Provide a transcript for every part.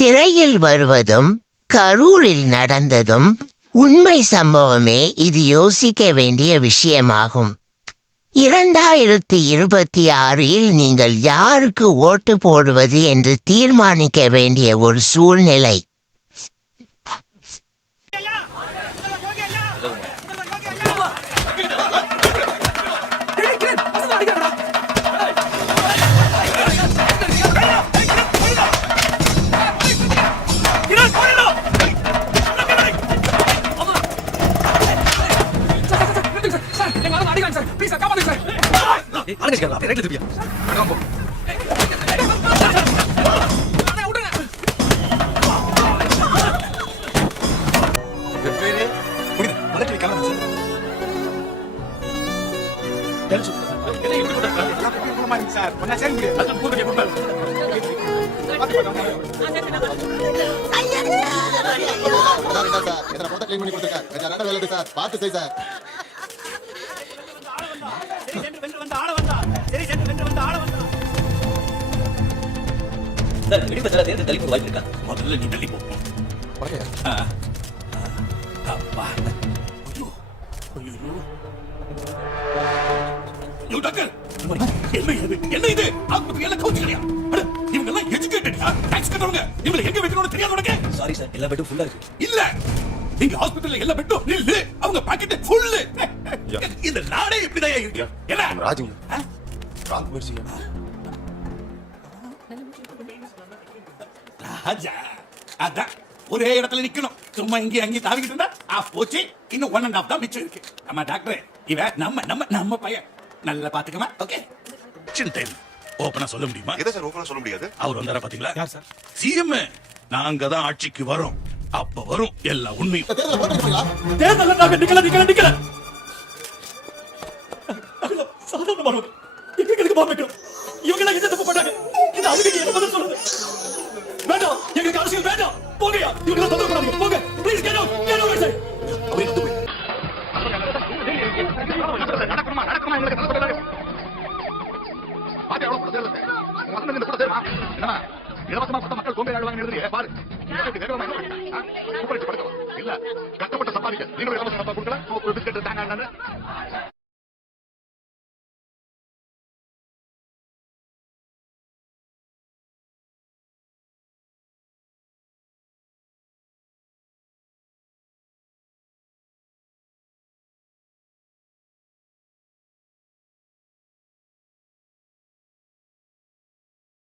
திரையில் வருவதும் கரூரில் நடந்ததும் உண்மை சம்பவமே. இது யோசிக்க வேண்டிய விஷயமாகும். 2026இல் நீங்கள் யாருக்கு ஓட்டு போடுவது என்று தீர்மானிக்க வேண்டிய ஒரு சூழ்நிலை. ஒரே இடத்துல நிக்கணும். சும்மா இங்கே அங்கே தாவிக்கிட்டு இருந்தா போச்சு. இன்னும் 1.5 தான் மிச்சம் இருக்கு. ஆமா டாக்டர், இவ நம்ம நம்ம நம்ம பையன். நல்லா பாத்துக்கமா. ஓகே, ஓபனா சொல்ல முடியுமா? எதை சார் ஓபனா சொல்ல முடியாது? அவர் வந்தாரா பாத்தீங்களா? யார் சார்? சிஎம். நாங்க தான் ஆட்சிக்கு வரோம். அப்ப வரும் எல்லா உண்மையும். தேர்தல் நாங்க நிக்கல சாதாரணமானவங்க எங்களுக்கு பாப்போம். இவங்க எல்லாம் எந்த தப்பு பண்ணாங்க? இது அவங்க என்ன பதில் சொல்றது? வேண்டாம், எங்களுக்கு அரசியல் வேண்டாம். போங்கயா, இவங்க எல்லாம் தொந்தரவு பண்ணாதீங்க. போங்க ப்ளீஸ், கெட் அவுட் சைடு. அப்படியே வந்து போய் நடக்குமா எங்களுக்கு சொல்ல சொல்லுங்க. பாத்து எவ்வளவு பிரச்சனை வசனம் இந்த கூட சேருமா? என்ன இலவசமா பட்ட மக்கள் கோம்பை ஆடுவாங்க எழுதுறியே பாரு. இல்ல கஷ்டப்பட்ட சம்பாதிக்க நீங்களும் இலவச சம்பா கொடுக்கல. ஒரு பிஸ்கட் தாங்க.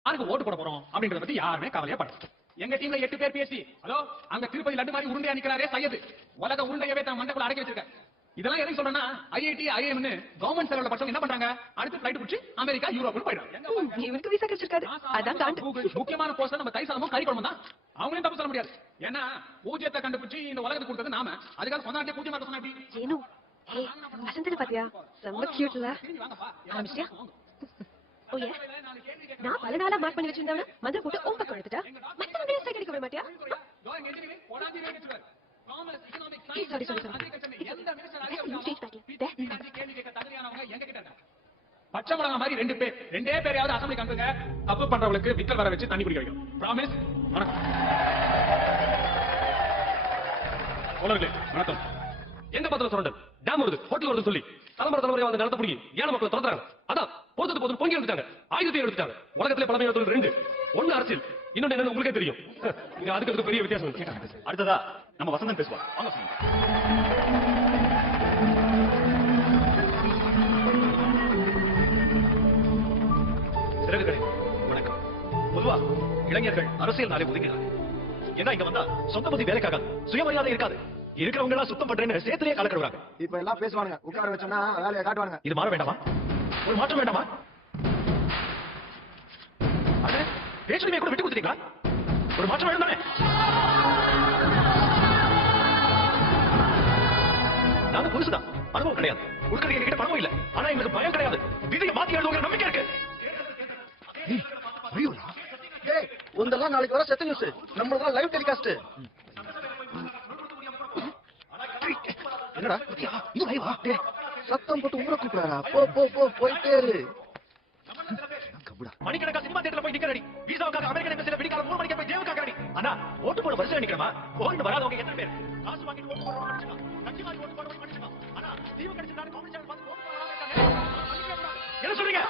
யாருக்கு ஓட்டு போட போறோம் அப்படிங்கறத பத்தி யாருமே கவலையே படல. எங்க டீம்ல 8 பேர் பேசி, ஹலோ அங்க திருப்பதி லட்டு மாதிரி உருண்டையா நிக்கிறாரே சையது, உலக உருண்டையவே தான் மண்டக்குள்ள அடக்கி வச்சிருக்க. இதெல்லாம் எதுக்கு சொல்றேன்னா, ஐஐடி ஐஐஎம்னு கவர்மெண்ட் செலவுல பசங்க என்ன பண்றாங்க? அடுத்து ஃளைட் பிடிச்சி அமெரிக்கா யூரோப்னு போயிடுறாங்க. இவனுக்கு விசா கிடைச்சிருக்காது. அதான் காண்டு. முக்கியமான போஸ்ட் நம்ம தை சாதமும் கறி குழம்பு தான். அவங்களையும் தப்பு சொல்ல முடியாது. ஏன்னா பூஜ்யத்தை கண்டுபிடிச்சு இந்த உலகத்துக்கு கொடுத்தது நாம. அதுக்காக கொண்டாட்டிய பூஜ்யம் மாத்த சொன்னா எப்படி? ஏனோ வசந்தனை பாத்தியா? ரொம்ப கியூட்ல. ஆரம்பிச்சியா? ஓயே, நான் பல நாளா மார்க் பண்ணி வச்சிருந்தவன மந்திர போட்டு ஓம் பக்கம் எடுத்துட்டா. மத்தவங்க ஏன் கிடைக்க விட மாட்டியா? சாரி பச்சை மிளகா மாதிரி 2 பேர், 2 பேரையாவது அசம்பிளி அனுப்புங்க. தப்பு பண்றவங்களுக்கு விக்கல் வர வச்சு தண்ணி குடிக்க வைக்கும். பிராமிஸ். வணக்கம் வணக்கம். எங்க பத்திர சுரண்டல், டேம் வருது, ஹோட்டல் வருது சொல்லி தலைமுறை வந்து நடத்த முடியும். ஏழை மக்களை திறந்துறாங்க. அதான் போது பொங்கி எடுத்துட்டாங்க, ஆயுதத்தை எடுத்துட்டாங்க. உலகத்திலே பழமையான தொழில் 2. ஒன்னு அரசியல், இன்னொன்னு என்னன்னு உங்களுக்கே தெரியும். அதுக்கு பெரிய வித்தியாசம். அடுத்ததா நம்ம வசந்தன் பேசுவாங்க. வாங்க சிறகுகளே வணக்கம். பொதுவா இளைஞர்கள் அரசியல் நாளை ஒதுங்கிறாங்க. ஏன்னா இங்க வந்தா சொந்த புத்தி வேலைக்காகாது, சுயமரியாதை இருக்காது. இருக்கிறவங்க எல்லாம் சுத்தம் பண்றேன்னு சேத்திலே கால கழுவுறாங்க. இப்ப எல்லாம் பேசுவாங்க, உட்கார வச்சோம்னா வேலையை காட்டுவாங்க. இது மாற வேண்டாமா? ஒரு மாற்றம் வேண்டாமா? பேச்சுரிமையை கூட விட்டு கொடுத்துட்டீங்களா? ஒரு மாற்றம் வேணும் தானே? நாங்க புதுசுதான், அனுபவம் கிடையாது. உட்கரை எங்ககிட்ட பணமும் இல்ல. ஆனா எங்களுக்கு பயம் கிடையாது. விதியை மாத்தி எழுதுவங்க நம்பிக்கை இருக்கு. உந்தெல்லாம் நாளைக்கு வர செத்து நியூஸ், நம்மளதான் லைவ் டெலிகாஸ்ட். என்னடா இது லைவா? சத்தம் போட்டு ஊர கூப்பிடாரா? போயிட்டே இரு. மணிக்கணக்கா சினிமா தியேட்டர்ல போய் நிக்கிறடி. வீசாவுக்காக அமெரிக்கன் எம்பசில விடிகால 3 மணிக்கு போய் தேவ காக்கறடி. வரிசையில நிக்கிறமா ஓட்டு வராதவங்க எத்தனை பேர் காசு வாங்கிட்டு ஓட்டு போடுறவங்க மனுஷங்க கட்சி வாங்கி ஓட்டு போடுறவங்க மனுஷங்க ஆனா தீவு கடிச்சிருக்காரு காங்கிரஸ் சேனல் பார்த்து ஓட்டு போடுறாங்க என்ன சொல்றீங்க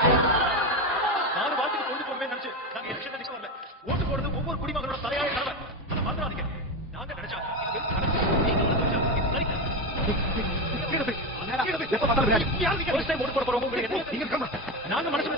நாலு வாரத்துக்கு கொண்டு போகவே நினைச்சு நாங்க எலெக்ஷன் நிக்க வரல ஓட்டு போடுறது ஒவ்வொரு குடிமகனோட தலையாய கடமை அதை மாத்திராதீங்க நாங்க நினைச்சா நீங்க சரி ஓட்டு போட போறவங்க நாங்க மனசுல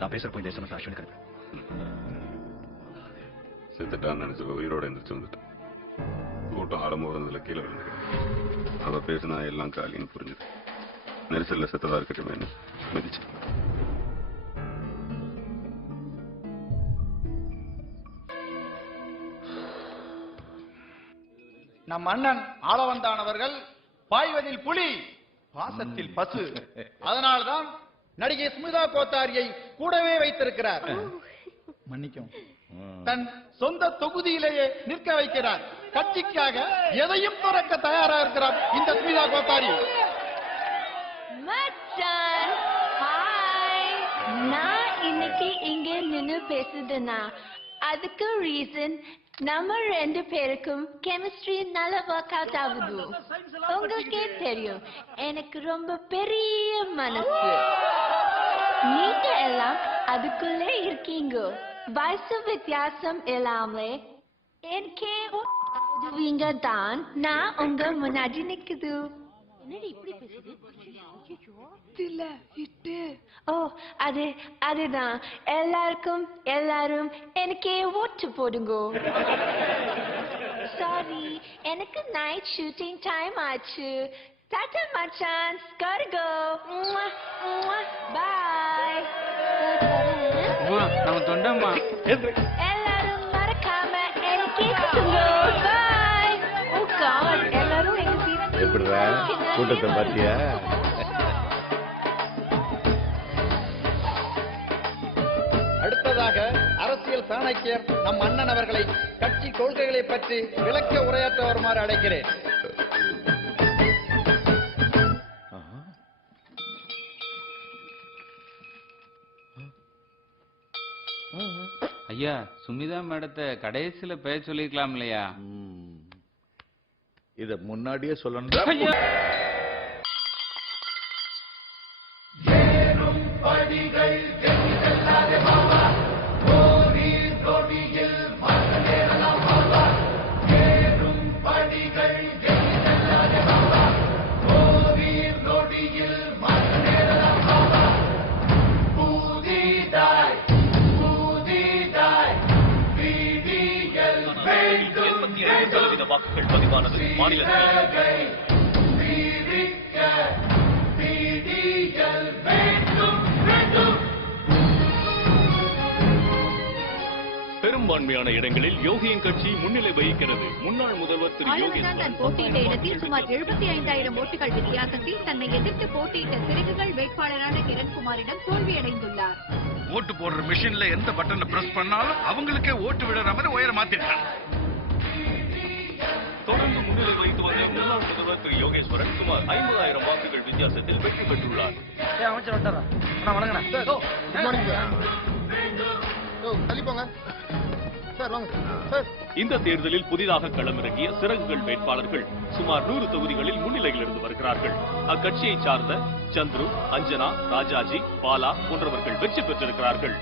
நான் பேசுற போய் எஸ்எம்எஸ் அஸ்வினுக்கு அனுப்பு. செத்துட்டான்னு நினைச்சல உயிரோட எந்திரிச்சு வந்துட்டேன். கூட்டம் ஆரம்பத்தில் கீழே விழுந்துட்டேன். அவ பேசினா எல்லாம் காலின்னு புரிஞ்சுது. நெரிசல்ல செத்ததா இருக்கட்டுமே மிதிச்சு. நம் மன்னன் ஆளவந்தானவர்கள் பாய்வதில் புலி, பாசத்தில் பசு. அதனால்தான் நடிகை ஸ்மிதா கோத்தாரியை கூடவே வைத்திருக்கிறார். மன்னிக்கும், தன் சொந்த தொகுதியிலேயே நிற்க வைக்கிறார். கட்சிக்காக எதையும் துறக்க தயாரா இருக்கிறார் இந்த ஸ்மிதா கோத்தாரி. மச்சான், ஹாய். நான் இன்னைக்கு இங்க நின்னு பேசுதுன்னா அதுக்கு ரீசன் நம்ம 2 பேருக்கும் கெமிஸ்ட்ரி நல்லா ஒர்க் அவுட் ஆகுது. உங்களுக்கே தெரியும், எனக்கு ரொம்ப பெரிய மனசு. நீங்க எல்லாம் அதுக்குள்ளே இருக்கீங்க. வயசு வித்தியாசம் இல்லாமலே எனக்கே உதவிங்க தான் நான் உங்க முன்னாடி நிக்குது. என்னடி இப்படி பேசுது? இல்ல விட்டு. ஓ, அதுதான். எல்லாரும் எனக்கே ஓட்டு போடுங்க. சாரி, எனக்கு நைட் ஷூட்டிங் டைம் ஆச்சு. டாடா மச்சான், gotta go. Bye. நம்ம தொண்டம்மா எல்லாரும் மறக்காம எனக்கே சொல்லுங்க. Bye. Oh God, எல்லாரும் எங்க சீட் எப்படிடா கூட்டத்தை பாத்தியா? அடுத்ததாக அரசியல் சாணக்கியர் நம் அண்ணன் அவர்களை கட்சி கொள்கைகளை பற்றி விளக்க உரையாற்ற வருமாறு அழைக்கிறேன். ஐயா, சுமிதா மேடத்தை கடைசியில பேச சொல்லிருக்கலாம் இல்லையா? இத முன்னாடியே சொல்லணும். வாக்குகள் பதிவானது மாநிலத்தில். பெரும்பான்மையான இடங்களில் யோகியின் கட்சி முன்னிலை வகிக்கிறது. முன்னாள் முதல்வர் திரு யோகி தான் போட்டியிட்ட இடத்தில் சுமார் 75,000 ஓட்டுகள் வித்தியாசத்தில் தன்னை எதிர்த்து போட்டியிட்ட சிறகுகள் வேட்பாளரான கிரண்குமாரிடம் தோல்வியடைந்துள்ளார். ஓட்டு போடுற மிஷின்ல எந்த பட்டனை பிரஸ் பண்ணாலும் அவங்களுக்கே ஓட்டு விடுற மாதிரி உயர மாத்திட்டான். தொடர்ந்து முன்னிலை வகித்து வந்த முன்னாள் முதல்வர் திரு யோகேஸ்வரன் சுமார் 50,000 வாக்குகள் வித்தியாசத்தில் வெற்றி பெற்றுள்ளார். இந்த தேர்தலில் புதிதாக களமிறங்கிய சிறகுகள் வேட்பாளர்கள் சுமார் 100 தொகுதிகளில் முன்னிலையில் இருந்து வருகிறார்கள். அக்கட்சியை சார்ந்த சந்துரு, அஞ்சனா, ராஜாஜி, பாலா போன்றவர்கள் வெற்றி பெற்றிருக்கிறார்கள்.